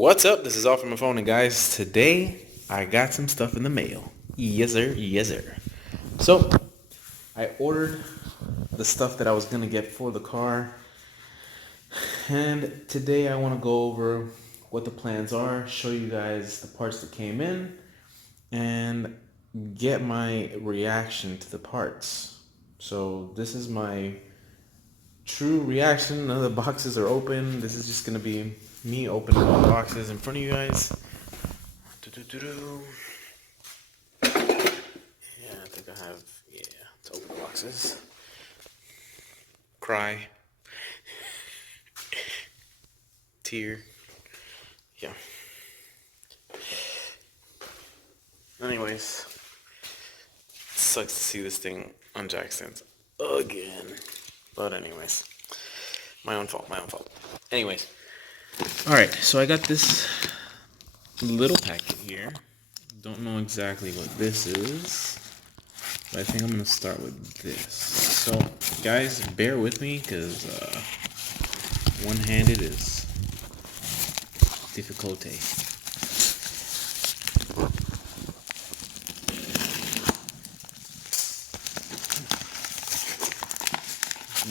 What's up? This is all from my phone, and guys, today I got some stuff in the mail. Yes, sir. Yes, sir. So I ordered the stuff that I was gonna get for the car, and today I want to go over what the plans are, show you guys the parts that came in, and get my reaction to the parts. So this is my true reaction. None of the boxes are open. This is just gonna be me opening all the boxes in front of you guys. Do-do-do-do. Yeah, I think I have, it's open boxes. Cry. Tear. Yeah. Anyways, sucks to see this thing on jack stands again. But anyways, my own fault. Anyways, alright, so I got this little packet here. Don't know exactly what this is, but I think I'm gonna start with this. So guys, bear with me because one-handed is difficulty.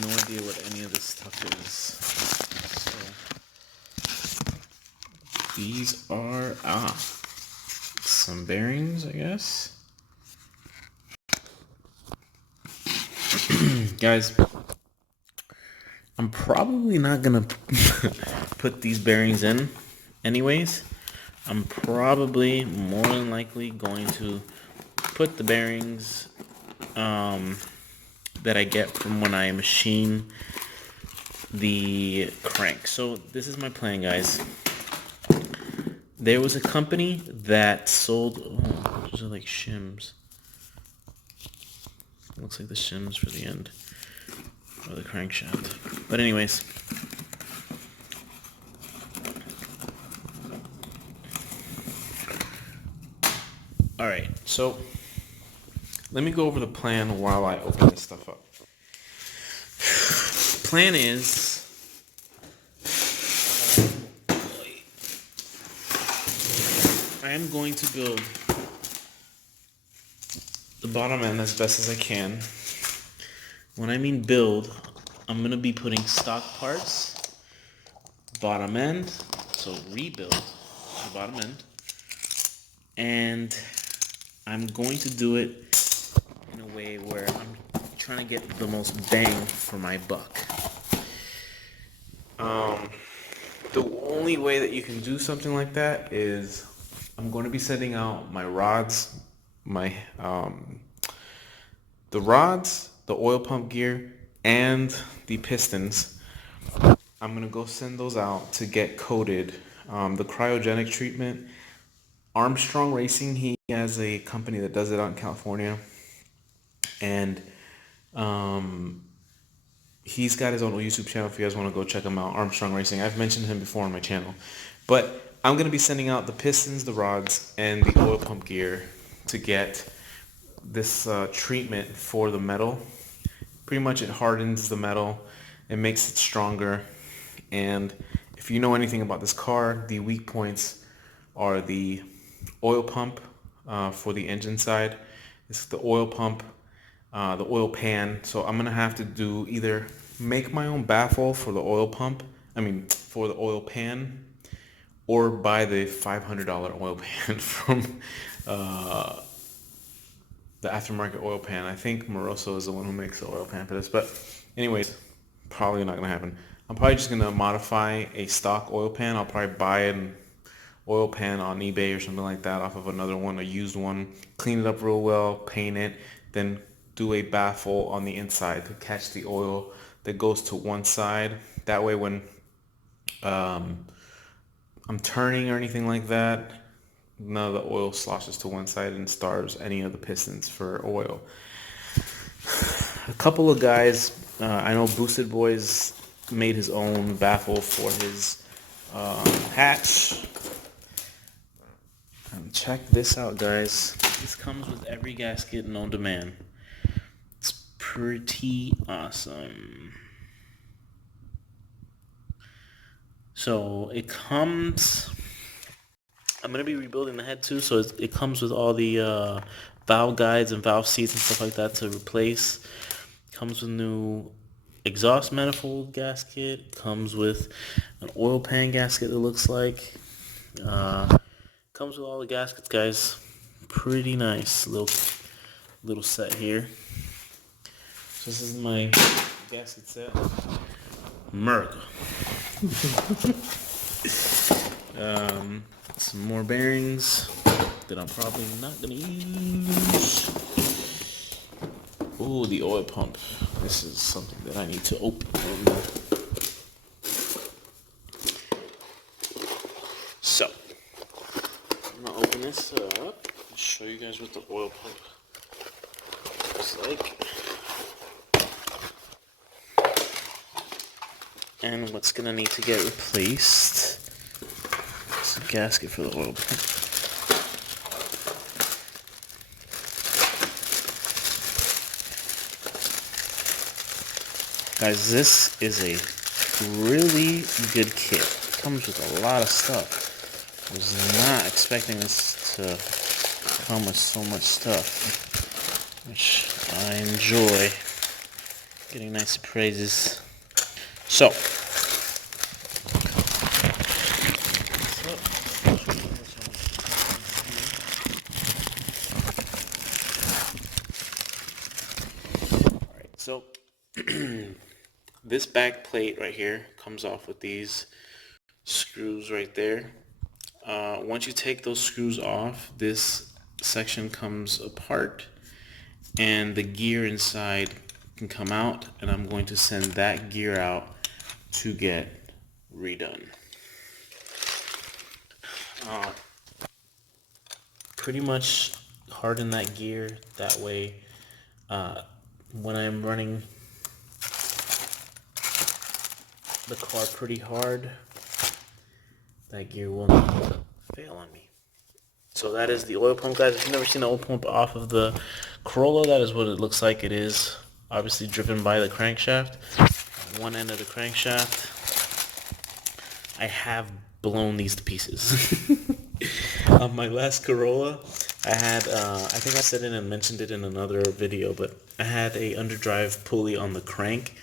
No idea what any of this stuff is. So these are some bearings, I guess. Guys, I'm probably not gonna put these bearings in anyways. I'm probably more than likely going to put the bearings that I get from when I machine the crank. So this is my plan, guys. There was a company that sold, those are like shims. Looks like the shims for the end of the crankshaft. But anyways, all right, so let me go over the plan while I open this stuff up. Plan is I am going to build the bottom end as best as I can. When I mean build, I'm going to be putting stock parts, bottom end, so rebuild the bottom end, and I'm going to do it in a way where I'm trying to get the most bang for my buck. The only way that you can do something like that is I'm going to be sending out my rods, the rods, the oil pump gear, and the pistons. I'm going to go send those out to get coated. The cryogenic treatment, Armstrong Racing, he has a company that does it out in California. And he's got his own YouTube channel if you guys want to go check him out, Armstrong Racing. I've mentioned him before on my channel. But I'm going to be sending out the pistons, the rods, and the oil pump gear to get this treatment for the metal. Pretty much it hardens the metal, it makes it stronger. And if you know anything about this car, the weak points are the oil pump for the engine side. It's the oil pump, the oil pan. So I'm gonna have to do either make my own baffle for the oil pump, for the oil pan, or buy the $500 oil pan from the aftermarket oil pan. I think Moroso is the one who makes the oil pan for this. But anyways, probably not gonna happen. I'm probably just gonna modify a stock oil pan. I'll probably buy an oil pan on eBay or something like that off of another one, a used one, clean it up real well, paint it, then do a baffle on the inside to catch the oil that goes to one side. That way when I'm turning or anything like that, none of the oil sloshes to one side and starves any of the pistons for oil. A couple of guys, I know Boosted Boys made his own baffle for his hatch. Check this out, guys. This comes with every gasket known to man. It's pretty awesome. So it comes I'm going to be rebuilding the head too, so it comes with all the valve guides and valve seats and stuff like that to replace. Comes with new exhaust manifold gasket. Comes with an oil pan gasket, it looks like. Comes with all the gaskets, guys. Pretty nice little set here. So this is my gasket set. America. Some more bearings that I'm probably not gonna use. Oh, the oil pump. This is something that I need to open. So, I'm gonna open this up and show you guys what the oil pump looks like. And what's gonna need to get replaced. It's a gasket for the oil pump. Guys, this is a really good kit. It comes with a lot of stuff. I was not expecting this to come with so much stuff, which I enjoy. Getting nice surprises. So, alright, so this back plate right here comes off with these screws right there. Once you take those screws off, this section comes apart and the gear inside can come out, and I'm going to send that gear out to get redone. Pretty much harden that gear, that way when I'm running the car pretty hard, that gear will not fail on me. So that is the oil pump, guys. If you've never seen the oil pump off of the Corolla, that is what it looks like. It is obviously driven by the crankshaft. One end of the crankshaft. I have blown these to pieces. On my last Corolla, I had, I think I said it and mentioned it in another video, but I had a underdrive pulley on the crank,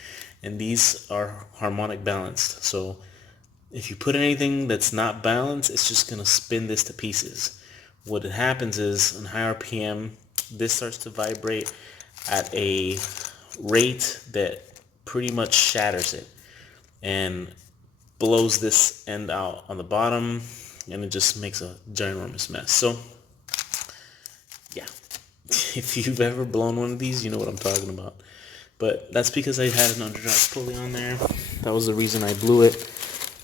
and these are harmonic balanced. So if you put anything that's not balanced, it's just going to spin this to pieces. What happens is, on high RPM, this starts to vibrate at a rate that pretty much shatters it and blows this end out on the bottom, and it just makes a ginormous mess. So, yeah, if you've ever blown one of these, you know what I'm talking about. But that's because I had an underdrive pulley on there. That was the reason I blew it.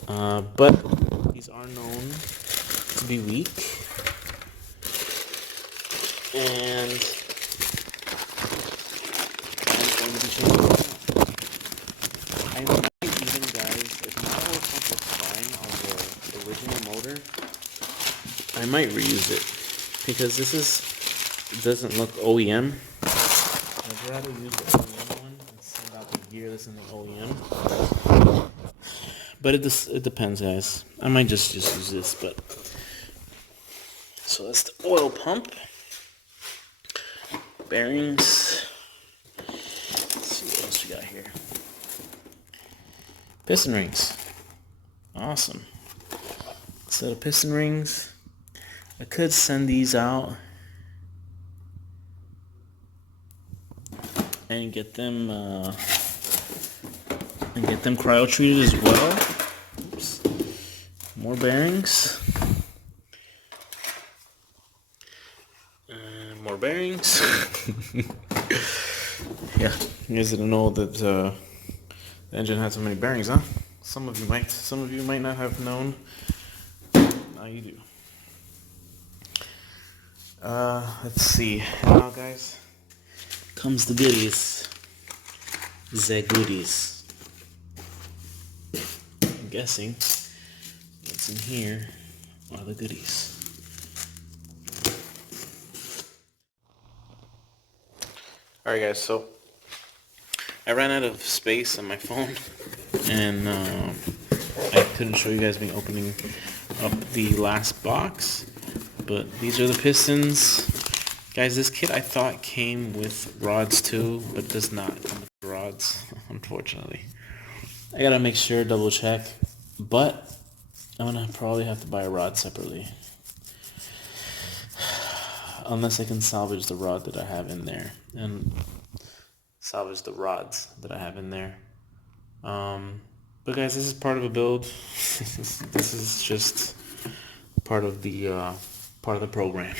But these are known to be weak. And I'm going to be changing it out. I might even, guys, if my oil pump looks fine on the original motor, I might reuse it. Because it doesn't look OEM. I'd rather use the OEM one and send out the gear that's in the OEM. But it depends, guys. I might just use this, but... So that's the oil pump. Bearings. Let's see what else we got here. Piston rings. Awesome. Set of piston rings. I could send these out and get them cryo treated as well. Oops. More bearings. More bearings. Yeah, you guys didn't know that the engine had so many bearings, huh? Some of you might not have known. Now you do. Let's see. Now, guys, comes the goodies. The goodies. I'm guessing what's in here are the goodies. Alright, guys, so I ran out of space on my phone, and I couldn't show you guys me opening up the last box. But these are the pistons. Guys, this kit I thought came with rods too, but does not come with rods, unfortunately. I gotta make sure, double check, but I'm gonna probably have to buy a rod separately. Unless I can salvage the rod that I have in there, and salvage the rods that I have in there. But guys, this is part of a build. This is just part of the program.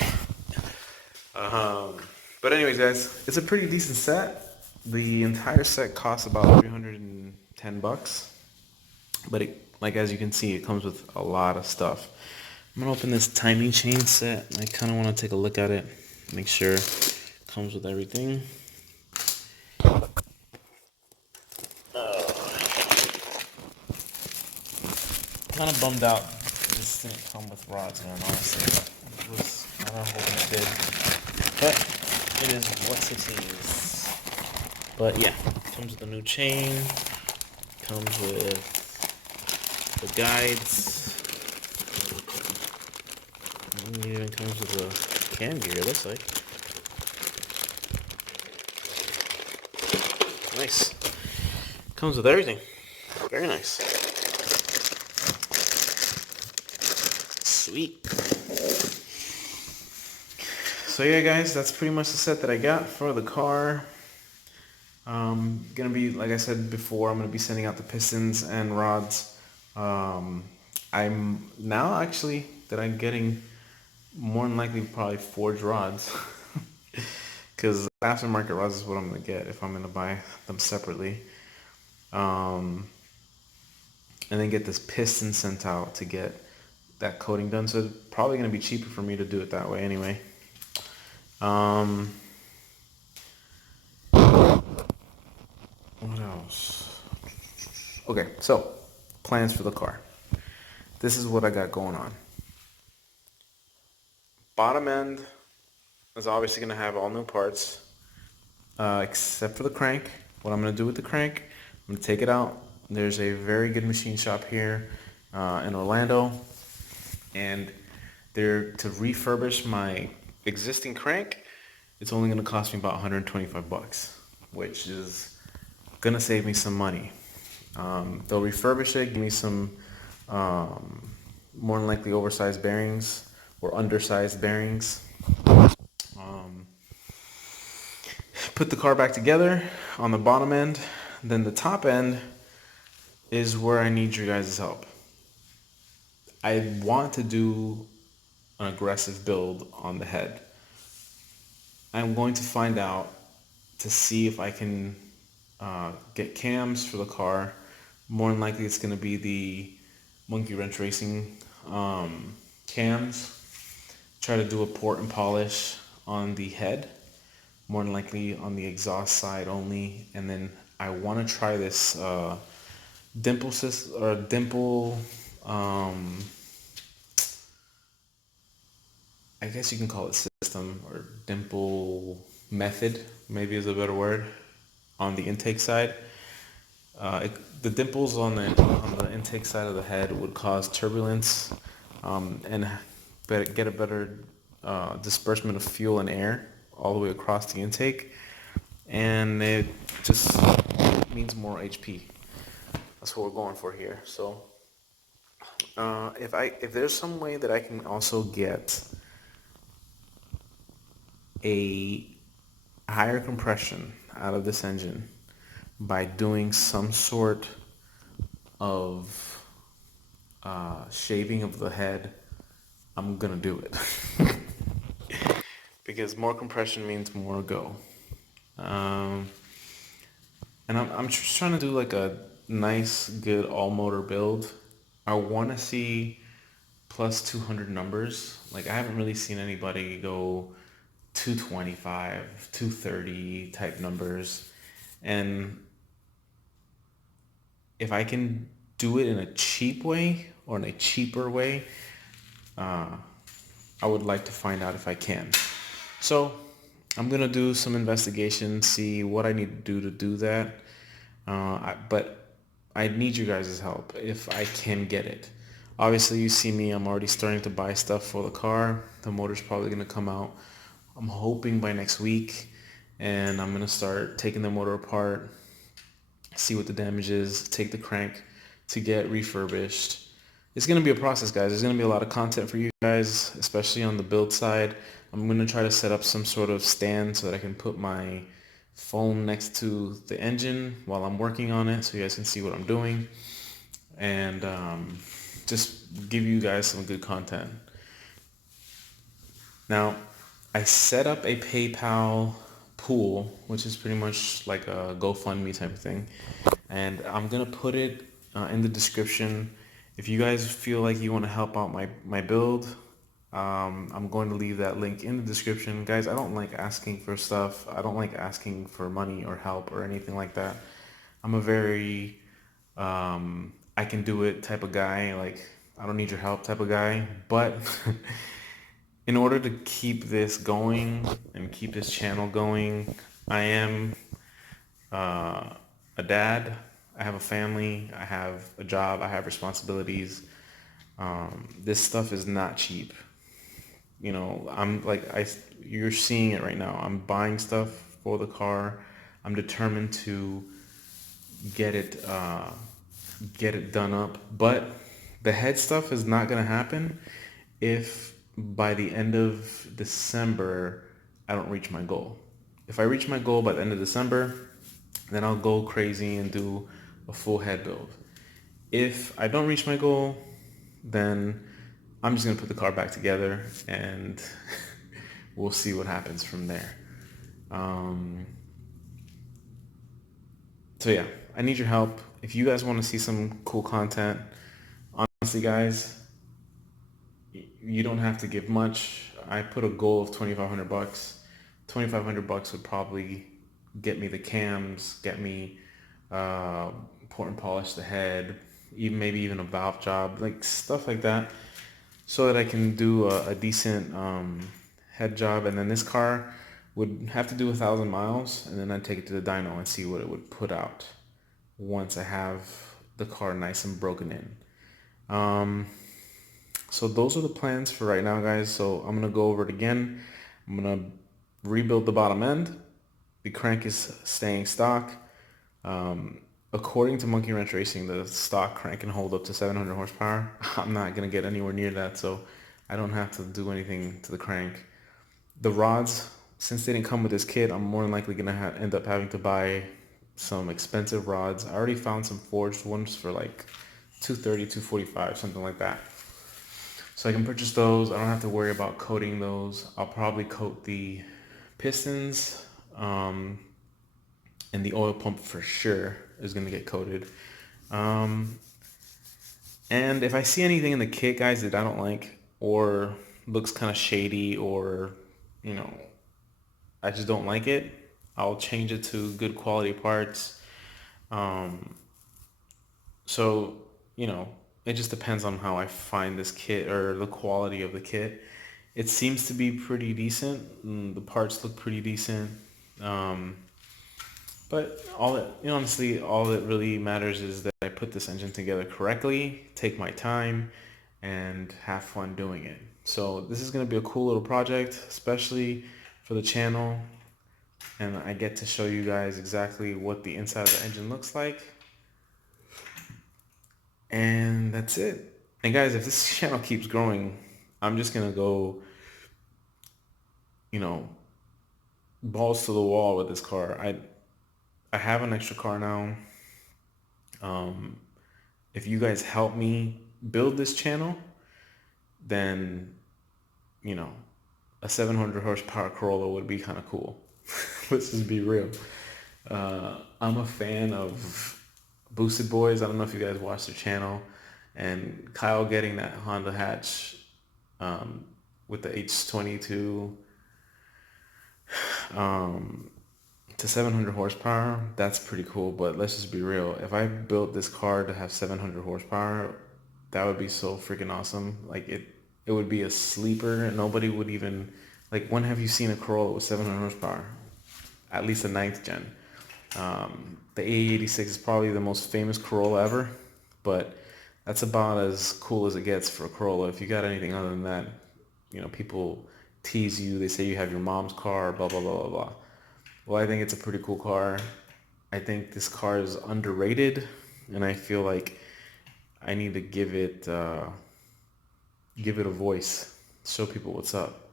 But anyways, guys, it's a pretty decent set. The entire set costs about $310, but like as you can see, it comes with a lot of stuff. I'm gonna open this timing chain set. I kind of want to take a look at it, make sure it comes with everything. Kind of bummed out this didn't come with rods, man, honestly. I was kind of hoping it did, but it is what it is. But yeah, comes with a new chain, comes with the guides, and it even comes with a cam gear, it looks like. Nice. Comes with everything. Very nice. Sweet. So yeah, guys, that's pretty much the set that I got for the car. Gonna be, like I said before, I'm gonna be sending out the pistons and rods. I'm now actually that I'm getting more than likely probably forged rods, because aftermarket rods is what I'm gonna get if I'm gonna buy them separately. And then get this piston sent out to get that coating done. So it's probably gonna be cheaper for me to do it that way anyway. What else? Okay, so plans for the car. This is what I got going on. Bottom end is obviously going to have all new parts, except for the crank. What I'm going to do with the crank, I'm going to take it out. There's a very good machine shop here in Orlando, and they're to refurbish my existing crank. It's only going to cost me about $125, which is gonna save me some money. They'll refurbish it, give me some more than likely oversized bearings or undersized bearings. Put the car back together on the bottom end. Then the top end is where I need your guys' help. I want to do an aggressive build on the head. I'm going to find out to see if I can get cams for the car. More than likely it's going to be the Monkey Wrench Racing cams. Try to do a port and polish on the head, more than likely on the exhaust side only. And then I want to try this dimple system, or dimple, I guess you can call it system, or dimple method, maybe is a better word, on the intake side. The dimples on the intake side of the head would cause turbulence and get a better disbursement of fuel and air all the way across the intake, and it just means more HP. That's what we're going for here. So if there's some way that I can also get a higher compression out of this engine by doing some sort of shaving of the head, I'm gonna do it. Because more compression means more go. And I'm just trying to do like a nice, good all motor build. I want to see plus 200 numbers. Like I haven't really seen anybody go 225, 230 type numbers. And if I can do it in a cheap way or in a cheaper way, I would like to find out if I can. So I'm gonna do some investigation, see what I need to do that. But I need you guys' help if I can get it. Obviously, you see me, I'm already starting to buy stuff for the car. The motor's probably going to come out, I'm hoping, by next week. And I'm going to start taking the motor apart, see what the damage is, take the crank to get refurbished. It's going to be a process, guys. There's going to be a lot of content for you guys, especially on the build side. I'm going to try to set up some sort of stand so that I can put my phone next to the engine while I'm working on it so you guys can see what I'm doing. And just give you guys some good content. Now, I set up a PayPal pool, which is pretty much like a GoFundMe type of thing. And I'm going to put it in the description. If you guys feel like you want to help out my build, I'm going to leave that link in the description. Guys, I don't like asking for stuff. I don't like asking for money or help or anything like that. I'm a very I can do it type of guy. Like, I don't need your help type of guy. But in order to keep this going and keep this channel going, I am a dad. I have a family. I have a job. I have responsibilities. This stuff is not cheap. You know, you're seeing it right now. I'm buying stuff for the car. I'm determined to get it done up. But the head stuff is not gonna happen if by the end of December I don't reach my goal. If I reach my goal by the end of December, then I'll go crazy and do a full head build. If I don't reach my goal, then I'm just gonna put the car back together and we'll see what happens from there. So yeah, I need your help. If you guys want to see some cool content, honestly, guys, you don't have to give much. I put a goal of $2,500. $2,500 would probably get me the cams, get me port and polish the head, even maybe even a valve job, like stuff like that, so that I can do a decent head job. And then this car would have to do 1,000 miles, and then I'd take it to the dyno and see what it would put out once I have the car nice and broken in. So those are the plans for right now, guys. So I'm gonna go over it again. I'm gonna rebuild the bottom end. The crank is staying stock. According to Monkey Wrench Racing, the stock crank can hold up to 700 horsepower. I'm not gonna get anywhere near that, so I don't have to do anything to the crank. The rods, since they didn't come with this kit, I'm more than likely gonna end up having to buy some expensive rods. I already found some forged ones for like 230, 245, something like that. So I can purchase those. I don't have to worry about coating those. I'll probably coat the pistons, and the oil pump for sure is gonna get coated. And if I see anything in the kit, guys, that I don't like or looks kind of shady, or you know, I just don't like it, I'll change it to good quality parts. So, you know, it just depends on how I find this kit or the quality of the kit. It seems to be pretty decent. The parts look pretty decent. But honestly, all that really matters is that I put this engine together correctly, take my time, and have fun doing it. So this is going to be a cool little project, especially for the channel. And I get to show you guys exactly what the inside of the engine looks like. And that's it. And guys, if this channel keeps growing, I'm just going to go, you know, balls to the wall with this car. I have an extra car now. If you guys help me build this channel, then, you know, a 700 horsepower Corolla would be kind of cool. Let's just be real. I'm a fan of Boosted Boys. I don't know if you guys watch their channel. And Kyle getting that Honda hatch with the H22 to 700 horsepower, that's pretty cool. But let's just be real. If I built this car to have 700 horsepower, that would be so freaking awesome. Like it would be a sleeper. Nobody would even, like, when have you seen a Corolla with 700 horsepower? At least a 9th gen. The A86 is probably the most famous Corolla ever, but That's about as cool as it gets for a Corolla. If you got anything other than that, people tease you. They say you have your mom's car, blah, blah, blah, blah, blah. Well, I think it's a pretty cool car. I think this car is underrated, and I feel like I need to give it a voice, show people what's up.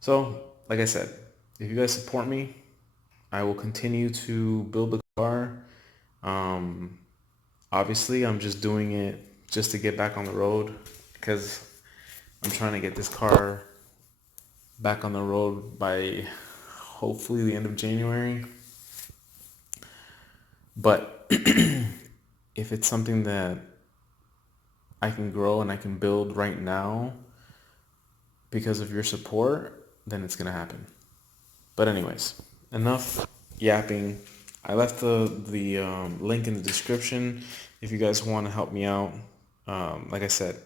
So, like I said, if you guys support me, I will continue to build the car. Um, Obviously, I'm just doing it just to get back on the road because I'm trying to get this car back on the road by hopefully the end of January. But if it's something that I can grow and I can build right now because of your support, then it's gonna happen. But anyways, enough yapping. I left the link in the description if you guys want to help me out. Like I said,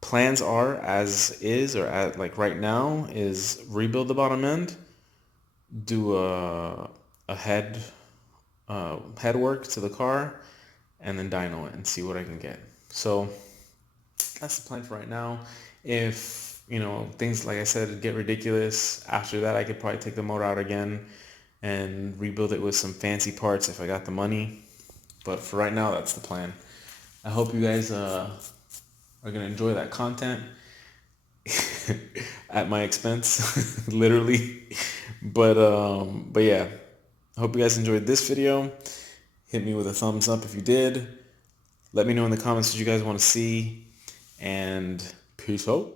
plans are as is or at like right now is rebuild the bottom end, do a head work to the car, and then dyno it and see what I can get. So that's the plan for right now. If things like I said get ridiculous after that, I could probably take the motor out again and rebuild it with some fancy parts if I got the money. But for right now, that's the plan. I hope you guys are gonna enjoy that content at my expense, literally. But yeah, I hope you guys enjoyed this video. Hit me with a thumbs up if you did. Let me know in the comments what you guys want to see, and peace out.